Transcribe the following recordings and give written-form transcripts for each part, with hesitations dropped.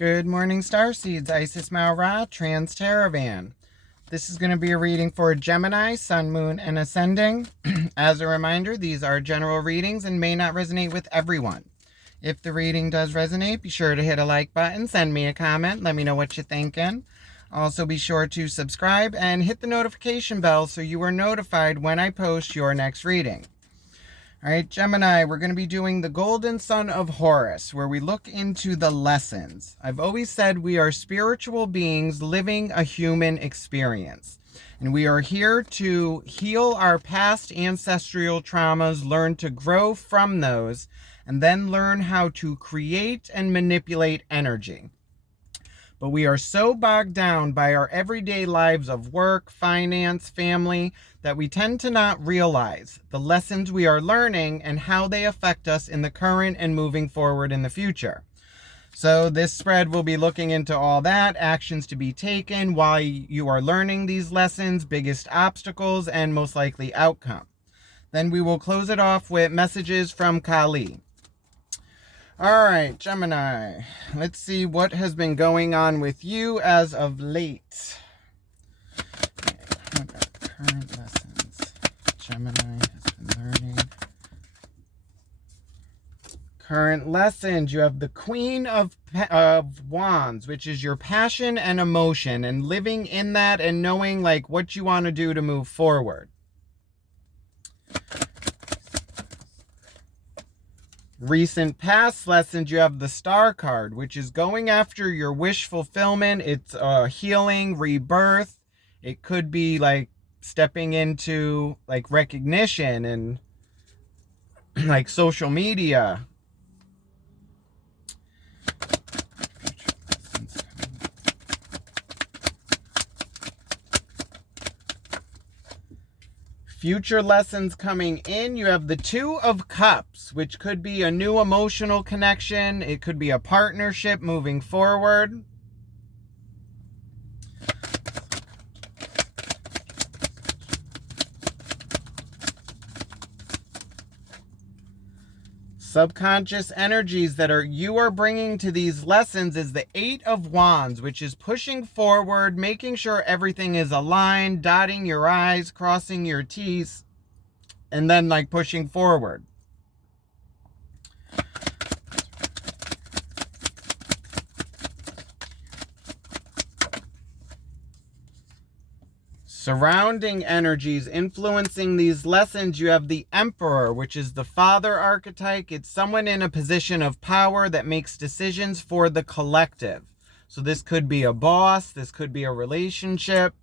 Good morning, Starseeds. Isis Malra, Trans Taravan. This is going to be a reading for Gemini, Sun, Moon, and Ascending. As a reminder, these are general readings and may not resonate with everyone. If the reading does resonate, be sure to hit a like button, send me a comment, let me know what you're thinking. Also, be sure to subscribe and hit the notification bell so you are notified when I post your next reading. All right, Gemini, we're going to be doing the Golden Sun of Horus, where we look into the lessons. I've always said we are spiritual beings living a human experience. And we are here to heal our past ancestral traumas, learn to grow from those, and then learn how to create and manipulate energy. But we are so bogged down by our everyday lives of work, finance, family, that we tend to not realize the lessons we are learning and how they affect us in the current and moving forward in the future. So this spread will be looking into all that, actions to be taken while you are learning these lessons, biggest obstacles, and most likely outcome. Then we will close it off with messages from Kali. All right, Gemini, let's see what has been going on with you as of late. Okay, current lessons Gemini has been learning. Current lessons, you have the Queen of Wands, which is your passion and emotion and living in that and knowing like what you want to do to move forward. Recent past lessons, you have the Star card, which is going after your wish fulfillment. It's healing, rebirth. It could be like stepping into like recognition and like social media. Future lessons coming in, you have the Two of Cups, which could be a new emotional connection. It could be a partnership moving forward. Subconscious energies that you are bringing to these lessons is the Eight of Wands, which is pushing forward, making sure everything is aligned, dotting your I's, crossing your T's, and then like pushing forward. Surrounding energies influencing these lessons, you have the Emperor, which is the father archetype. It's someone in a position of power that makes decisions for the collective. So this could be a boss, this could be a relationship.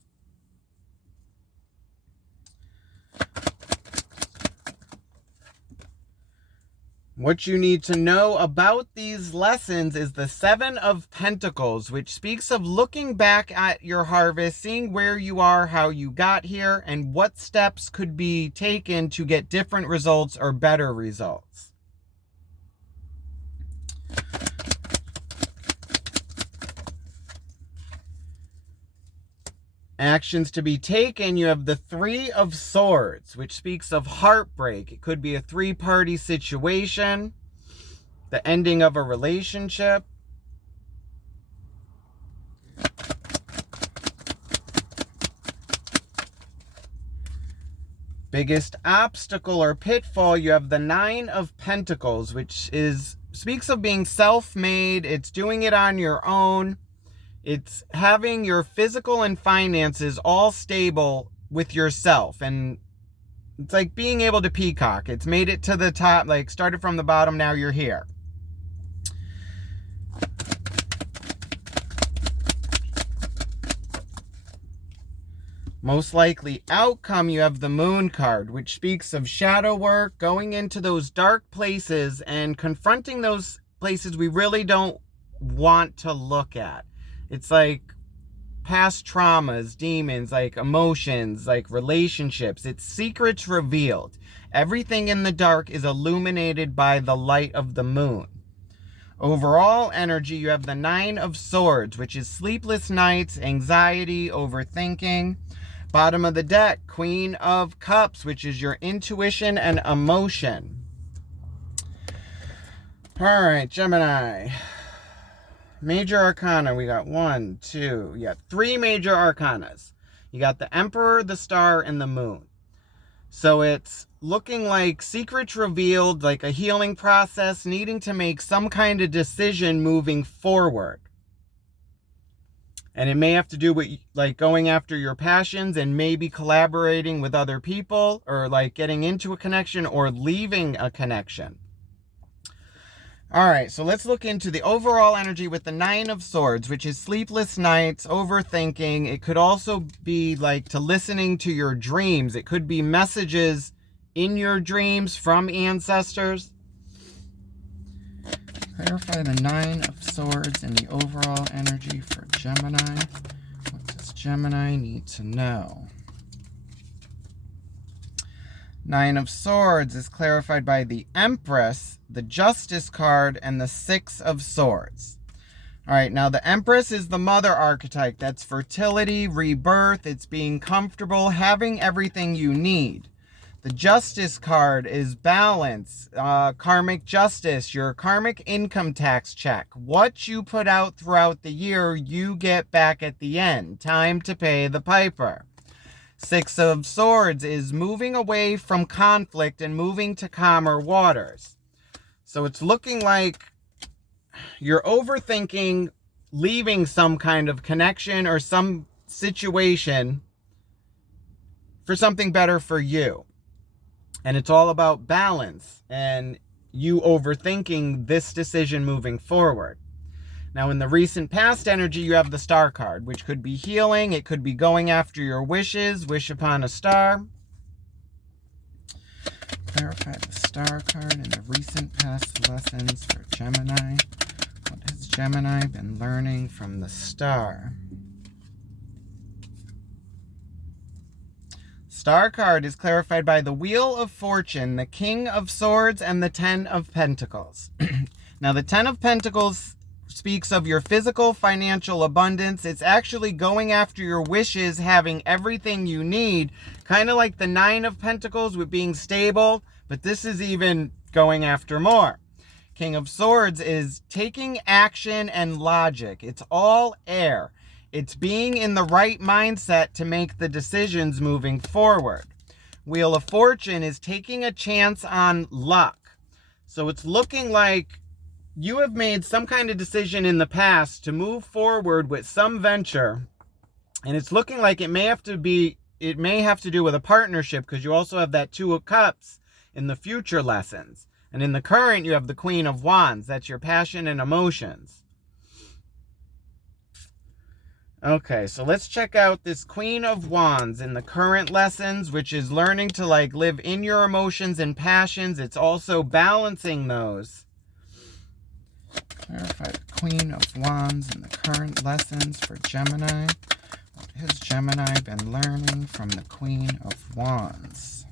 What you need to know about these lessons is the Seven of Pentacles, which speaks of looking back at your harvest, seeing where you are, how you got here, and what steps could be taken to get different results or better results. Actions to be taken, you have the Three of Swords, which speaks of heartbreak. It could be a three-party situation, the ending of a relationship. Biggest obstacle or pitfall, you have the Nine of Pentacles, which speaks of being self-made. It's doing it on your own. It's having your physical and finances all stable with yourself. And it's like being able to peacock. It's made it to the top, like started from the bottom, now you're here. Most likely outcome, you have the Moon card, which speaks of shadow work, going into those dark places and confronting those places we really don't want to look at. It's like past traumas, demons, like emotions, like relationships. It's secrets revealed. Everything in the dark is illuminated by the light of the moon. Overall energy, you have the Nine of Swords, which is sleepless nights, anxiety, overthinking. Bottom of the deck, Queen of Cups, which is your intuition and emotion. All right, Gemini. major arcana. We got 1, 2, yeah, 3 major arcanas. You got the Emperor, the Star, and the Moon. So it's looking like secrets revealed, like a healing process, needing to make some kind of decision moving forward. And it may have to do with like going after your passions and maybe collaborating with other people, or like getting into a connection or leaving a connection. All right, so let's look into the overall energy with the 9 of Swords, which is sleepless nights, overthinking. It could also be like to listening to your dreams. It could be messages in your dreams from ancestors. Clarify the 9 of Swords and the overall energy for Gemini. What does Gemini need to know? 9 of Swords is clarified by the Empress, the Justice card, and the 6 of Swords. All right, now the Empress is the mother archetype. That's fertility, rebirth. It's being comfortable, having everything you need. The Justice card is balance, karmic justice, your karmic income tax check. What you put out throughout the year, you get back at the end. Time to pay the piper. 6 of Swords is moving away from conflict and moving to calmer waters. So it's looking like you're overthinking leaving some kind of connection or some situation for something better for you. And it's all about balance and you overthinking this decision moving forward. Now, in the recent past energy, you have the Star card, which could be healing. It could be going after your wishes. Wish upon a star. Clarify the Star card and the recent past lessons for Gemini. What has Gemini been learning from the Star? Star card is clarified by the Wheel of Fortune, the King of Swords, and the 10 of Pentacles. Now, the 10 of Pentacles speaks of your physical, financial abundance. It's actually going after your wishes, having everything you need, kind of like the 9 of Pentacles with being stable, but this is even going after more. King of Swords is taking action and logic. It's all air. It's being in the right mindset to make the decisions moving forward. Wheel of Fortune is taking a chance on luck. So it's looking like you have made some kind of decision in the past to move forward with some venture. And it's looking like it may have to do with a partnership, because you also have that 2 of Cups in the future lessons. And in the current, you have the Queen of Wands. That's your passion and emotions. Okay, so let's check out this Queen of Wands in the current lessons, which is learning to like live in your emotions and passions. It's also balancing those. Clarify the Queen of Wands in the current lessons for Gemini. What has Gemini been learning from the Queen of Wands?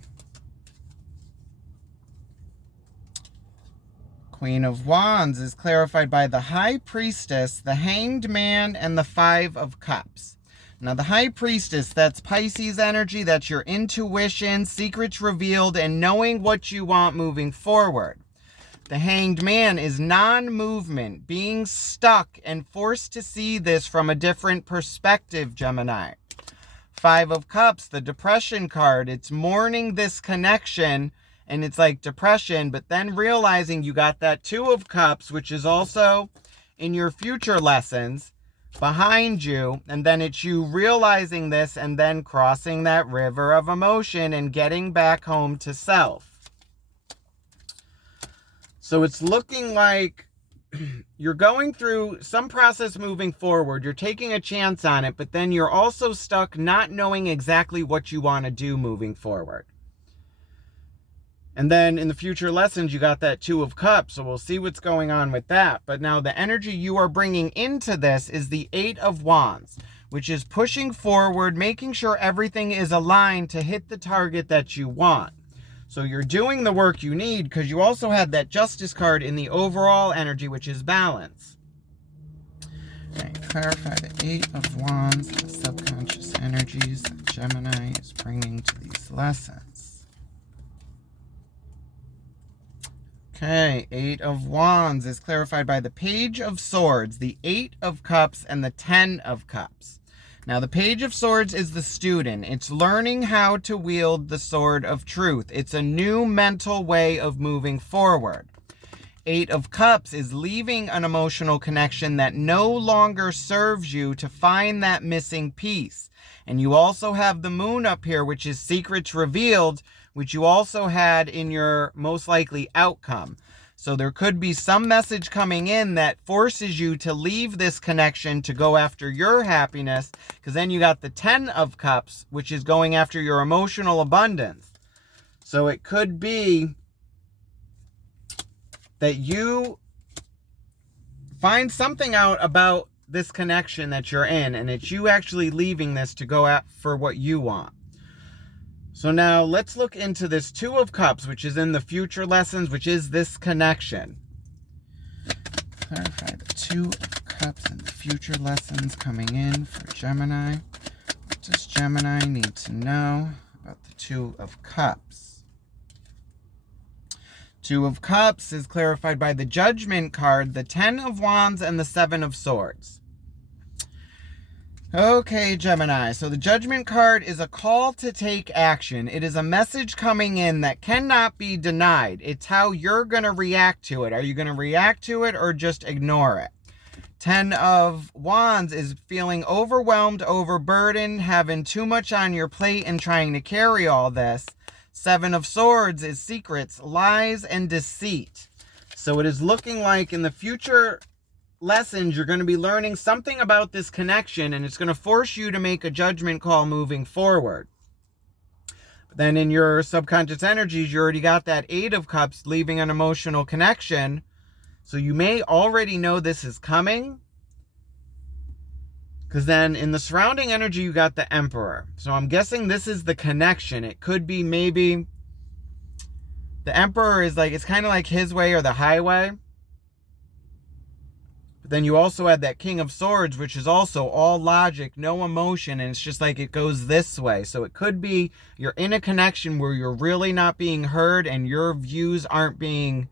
Queen of Wands is clarified by the High Priestess, the Hanged Man, and the 5 of Cups. Now, the High Priestess, that's Pisces energy. That's your intuition, secrets revealed, and knowing what you want moving forward. The Hanged Man is non-movement, being stuck and forced to see this from a different perspective, Gemini. 5 of Cups, the Depression card. It's mourning this connection, and it's like depression, but then realizing you got that 2 of Cups, which is also in your future lessons behind you. And then it's you realizing this and then crossing that river of emotion and getting back home to self. So it's looking like you're going through some process moving forward. You're taking a chance on it, but then you're also stuck not knowing exactly what you want to do moving forward. And then in the future lessons, you got that 2 of Cups. So we'll see what's going on with that. But now the energy you are bringing into this is the 8 of Wands, which is pushing forward, making sure everything is aligned to hit the target that you want. So you're doing the work you need, because you also had that Justice card in the overall energy, which is balance. And clarify the 8 of Wands, the subconscious energies that Gemini is bringing to these lessons. Okay, Eight of Wands is clarified by the Page of Swords, the Eight of Cups, and the 10 of Cups. Now, the Page of Swords is the student. It's learning how to wield the sword of truth. It's a new mental way of moving forward. Eight of Cups is leaving an emotional connection that no longer serves you to find that missing piece. And you also have the Moon up here, which is secrets revealed, which you also had in your most likely outcome. So there could be some message coming in that forces you to leave this connection to go after your happiness, because then you got the 10 of Cups, which is going after your emotional abundance. So it could be that you find something out about this connection that you're in, and it's you actually leaving this to go out for what you want. So now let's look into this Two of Cups, which is in the future lessons, which is this connection. Clarify the Two of Cups and the future lessons coming in for Gemini. What does Gemini need to know about the Two of Cups? Two of Cups is clarified by the Judgment card, the 10 of Wands, and the 7 of Swords. Okay, Gemini, so the Judgment card is a call to take action. It is a message coming in that cannot be denied. It's how you're going to react to it. Are you going to react to it or just ignore it? 10 of Wands is feeling overwhelmed, overburdened, having too much on your plate and trying to carry all this. 7 of Swords is secrets, lies, and deceit. So it is looking like in the future lessons, you're going to be learning something about this connection, and it's going to force you to make a judgment call moving forward. But then in your subconscious energies, you already got that 8 of Cups, leaving an emotional connection. So you may already know this is coming, because then in the surrounding energy, you got the Emperor. So I'm guessing this is the connection. It could be maybe the Emperor is like, it's kind of like his way or the highway. But then you also had that King of Swords, which is also all logic, no emotion, and it's just like it goes this way. So it could be you're in a connection where you're really not being heard, and your views aren't being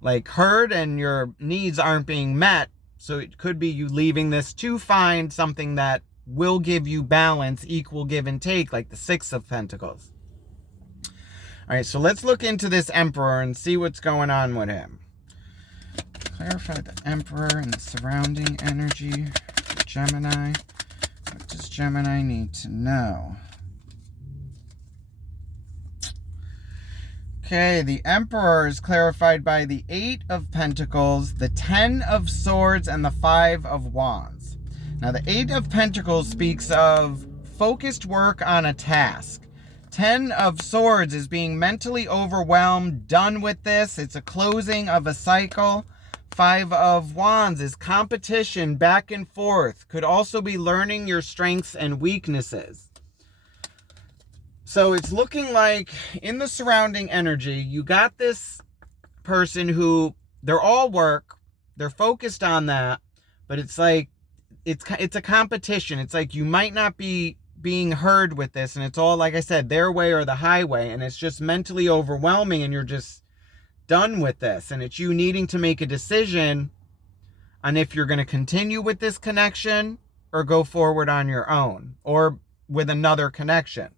like heard, and your needs aren't being met. So it could be you leaving this to find something that will give you balance, equal give and take, like the 6 of Pentacles. All right, so let's look into this Emperor and see what's going on with him. Clarify the Emperor and the surrounding energy for Gemini. What does Gemini need to know? Okay, the Emperor is clarified by the 8 of Pentacles, the 10 of Swords, and the 5 of Wands. Now, the 8 of Pentacles speaks of focused work on a task. 10 of Swords is being mentally overwhelmed, done with this. It's a closing of a cycle. 5 of Wands is competition, back and forth. Could also be learning your strengths and weaknesses. So it's looking like in the surrounding energy, you got this person who, they're all work, they're focused on that, but it's like, it's a competition. It's like you might not be being heard with this, and it's all, like I said, their way or the highway, and it's just mentally overwhelming, and you're just done with this, and it's you needing to make a decision on if you're going to continue with this connection or go forward on your own or with another connection.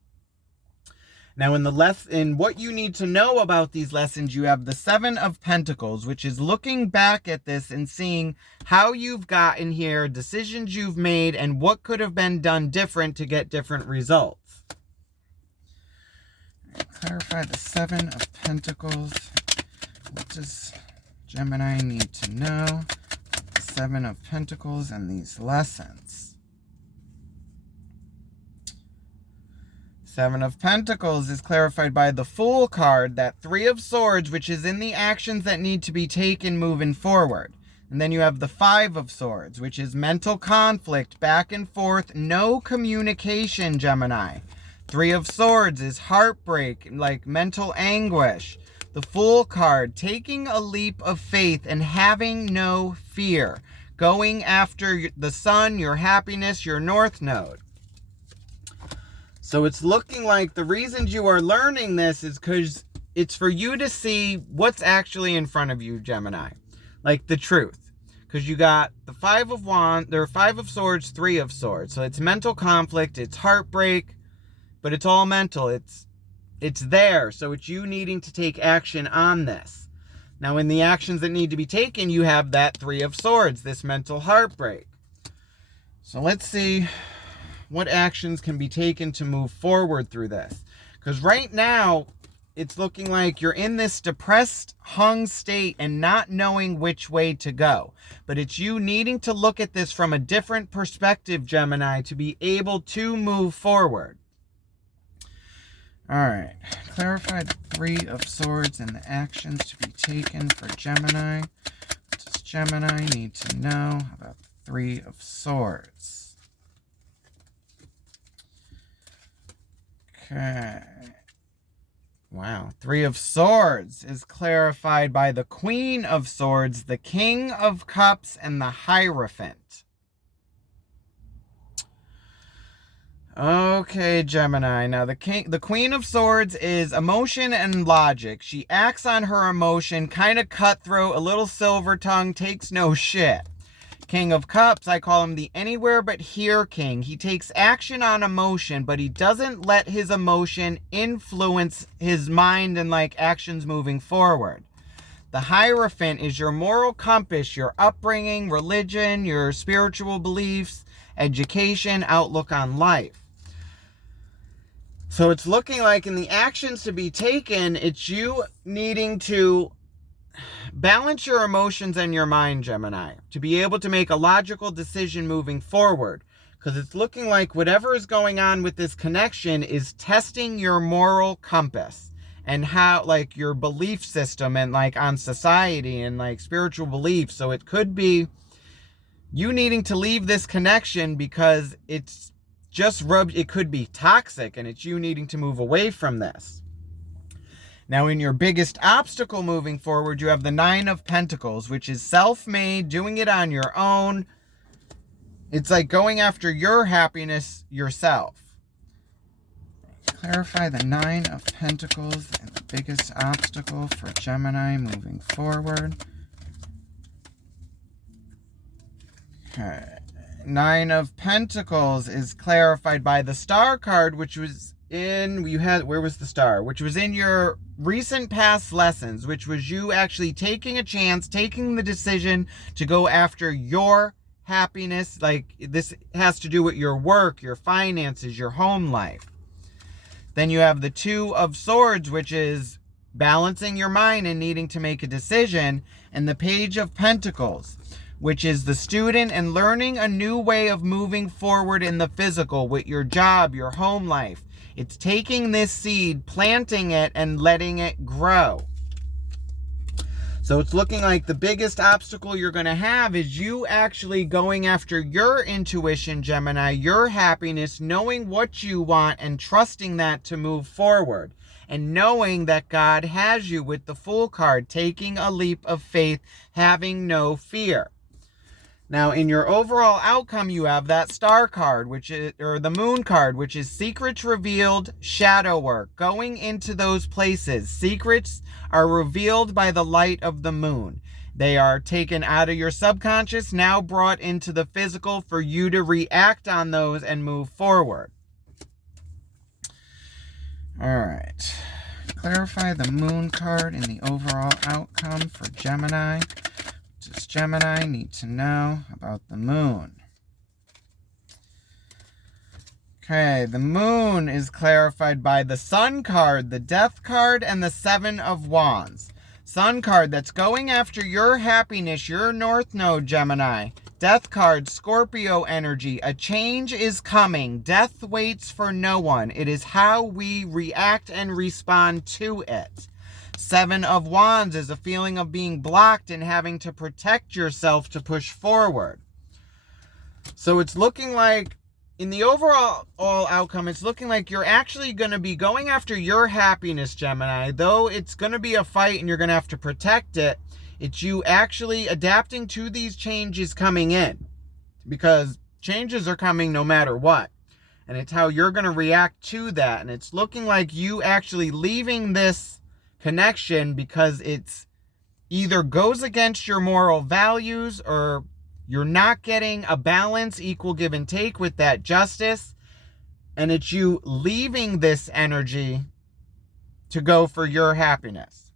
Now, in what you need to know about these lessons, you have the 7 of Pentacles, which is looking back at this and seeing how you've gotten here, decisions you've made, and what could have been done different to get different results. Clarify the 7 of Pentacles. What does Gemini need to know? The 7 of Pentacles and these lessons. 7 of Pentacles is clarified by the Fool card, that 3 of Swords, which is in the actions that need to be taken moving forward. And then you have the 5 of Swords, which is mental conflict, back and forth, no communication, Gemini. 3 of Swords is heartbreak, like mental anguish. The Fool card, taking a leap of faith and having no fear. Going after the sun, your happiness, your North Node. So it's looking like the reasons you are learning this is because it's for you to see what's actually in front of you, Gemini. Like the truth. Because you got the Five of Wands, there are Five of Swords, Three of Swords. So it's mental conflict, it's heartbreak, but it's all mental. It's there. So it's you needing to take action on this. Now, in the actions that need to be taken, you have that Three of Swords, this mental heartbreak. So let's see what actions can be taken to move forward through this. Because right now, it's looking like you're in this depressed, hung state and not knowing which way to go. But it's you needing to look at this from a different perspective, Gemini, to be able to move forward. All right. Clarify the Three of Swords and the actions to be taken for Gemini. What does Gemini need to know about the Three of Swords? Okay. Wow. Three of Swords is clarified by the Queen of Swords, the King of Cups, and the Hierophant. Okay, Gemini. Now, the Queen of Swords is emotion and logic. She acts on her emotion, kind of cutthroat, a little silver tongue, takes no shit. King of Cups, I call him the anywhere but here king. He takes action on emotion, but he doesn't let his emotion influence his mind and like actions moving forward. The Hierophant is your moral compass, your upbringing, religion, your spiritual beliefs, education, outlook on life. So it's looking like in the actions to be taken, it's you needing to balance your emotions and your mind, Gemini, to be able to make a logical decision moving forward. Because it's looking like whatever is going on with this connection is testing your moral compass and how, like, your belief system and, like, on society and, like, spiritual beliefs. So it could be you needing to leave this connection because it's just it could be toxic and it's you needing to move away from this. Now, in your biggest obstacle moving forward, you have the Nine of Pentacles, which is self-made, doing it on your own. It's like going after your happiness yourself. Clarify the Nine of Pentacles and the biggest obstacle for Gemini moving forward. Okay. Nine of Pentacles is clarified by the Star card, which was where was the Star? Which was in your recent past lessons, which was you actually taking a chance, taking the decision to go after your happiness. Like, this has to do with your work, your finances, your home life. Then you have the Two of Swords, which is balancing your mind and needing to make a decision. And the Page of Pentacles, which is the student and learning a new way of moving forward in the physical with your job, your home life. It's taking this seed, planting it, and letting it grow. So it's looking like the biggest obstacle you're going to have is you actually going after your intuition, Gemini, your happiness, knowing what you want and trusting that to move forward. And knowing that God has you with the Fool card, taking a leap of faith, having no fear. Now, in your overall outcome, you have that Star card, which is, or the Moon card, which is secrets revealed, shadow work, going into those places. Secrets are revealed by the light of the moon. They are taken out of your subconscious, now brought into the physical for you to react on those and move forward. All right. Clarify the Moon card and the overall outcome for Gemini. Does Gemini need to know about the Moon? Okay, the Moon is clarified by the Sun card, the Death card, and the Seven of Wands. Sun card, that's going after your happiness, your North Node, Gemini. Death card, Scorpio energy. A change is coming. Death waits for no one. It is how we react and respond to it. Seven of Wands is a feeling of being blocked and having to protect yourself to push forward. So it's looking like, in the overall outcome, it's looking like you're actually going to be going after your happiness, Gemini. Though it's going to be a fight and you're going to have to protect it, it's you actually adapting to these changes coming in. Because changes are coming no matter what. And it's how you're going to react to that. And it's looking like you actually leaving this connection because it's either goes against your moral values or you're not getting a balance, equal give and take with that justice. And it's you leaving this energy to go for your happiness.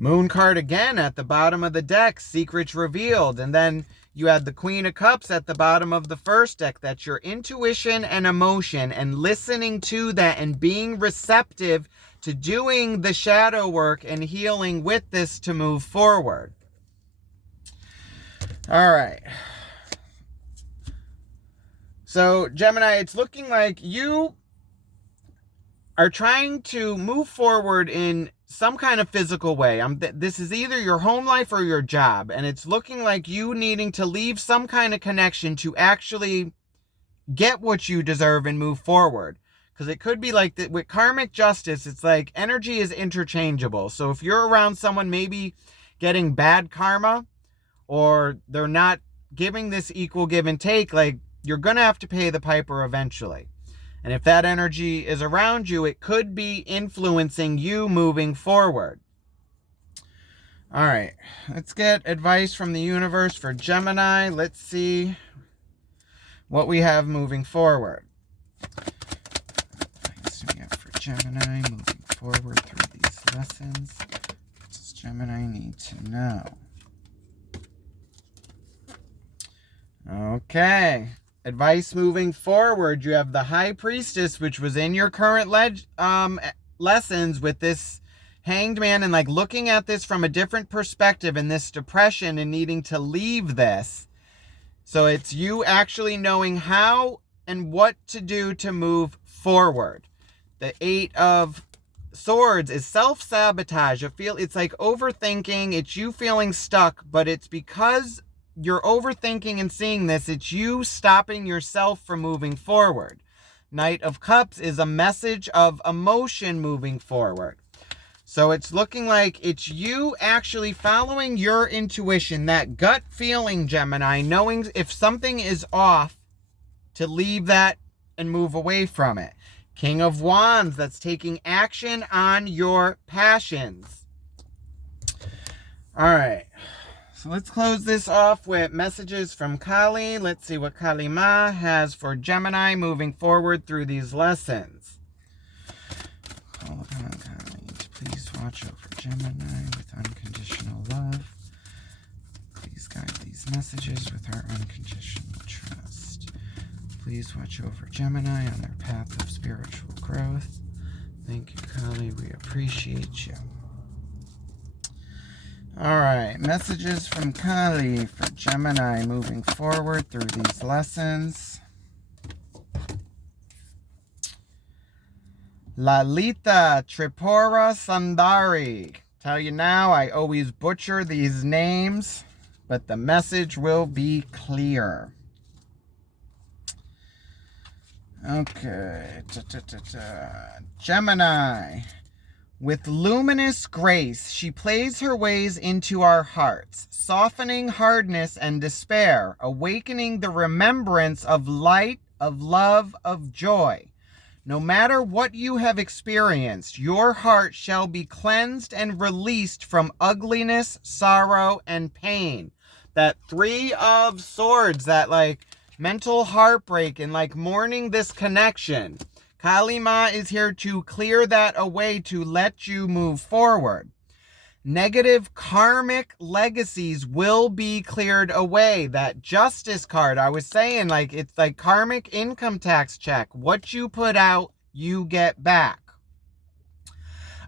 Moon card again at the bottom of the deck, secrets revealed. And then you had the Queen of Cups at the bottom of the first deck. That's your intuition and emotion, and listening to that and being receptive to doing the shadow work and healing with this to move forward. All right. So, Gemini, it's looking like you are trying to move forward in some kind of physical way. This is either your home life or your job, and it's looking like you needing to leave some kind of connection to actually get what you deserve and move forward. Because it could be like that with karmic justice, it's like energy is interchangeable. So if you're around someone maybe getting bad karma, or they're not giving this equal give and take, like, you're going to have to pay the piper eventually. And if that energy is around you, it could be influencing you moving forward. All right, let's get advice from the universe for Gemini. Let's see what we have moving forward. Advice we have for Gemini moving forward through these lessons. What does Gemini need to know? Okay. Advice moving forward. You have the High Priestess, which was in your current lessons with this Hanged Man, and like looking at this from a different perspective and this depression and needing to leave this. So it's you actually knowing how and what to do to move forward. The Eight of Swords is self-sabotage. It's like overthinking. It's you feeling stuck, but it's because you're overthinking and seeing this, it's you stopping yourself from moving forward. Knight of Cups is a message of emotion moving forward. So it's looking like it's you actually following your intuition, that gut feeling, Gemini, knowing if something is off, to leave that and move away from it. King of Wands, that's taking action on your passions. All right. So let's close this off with messages from Kali. Let's see what Kali Ma has for Gemini moving forward through these lessons. Call upon Kali to please watch over Gemini with unconditional love. Please guide these messages with our unconditional trust. Please watch over Gemini on their path of spiritual growth. Thank you, Kali. We appreciate you. All right, messages from Kali for Gemini moving forward through these lessons. Lalita Tripura Sundari. Tell you now, I always butcher these names, but the message will be clear. Okay. Gemini. With luminous grace, she plays her ways into our hearts, softening hardness and despair, awakening the remembrance of light, of love, of joy. No matter what you have experienced, your heart shall be cleansed and released from ugliness, sorrow, and pain. That Three of Swords, that like mental heartbreak and like mourning this connection. Kali Ma is here to clear that away, to let you move forward. Negative karmic legacies will be cleared away. That Justice card, I was saying, like, it's like karmic income tax check. What you put out, you get back.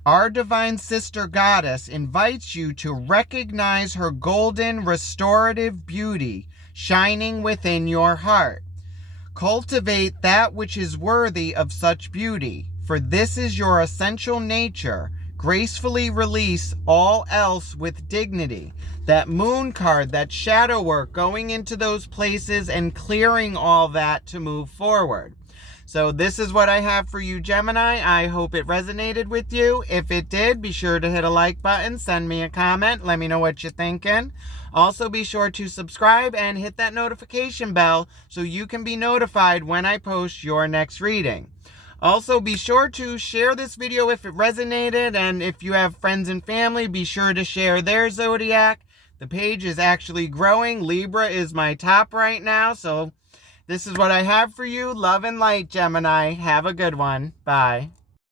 Our divine sister goddess invites you to recognize her golden restorative beauty shining within your heart. Cultivate that which is worthy of such beauty, for this is your essential nature. Gracefully release all else with dignity. That Moon card, that shadow work, going into those places and clearing all that to move forward. So this is what I have for you, Gemini. I hope it resonated with you. If it did, be sure to hit a like button, send me a comment, let me know what you're thinking. Also, be sure to subscribe and hit that notification bell so you can be notified when I post your next reading. Also, be sure to share this video if it resonated, and if you have friends and family, be sure to share their zodiac. The page is actually growing. Libra is my top right now, so this is what I have for you. Love and light, Gemini. Have a good one. Bye.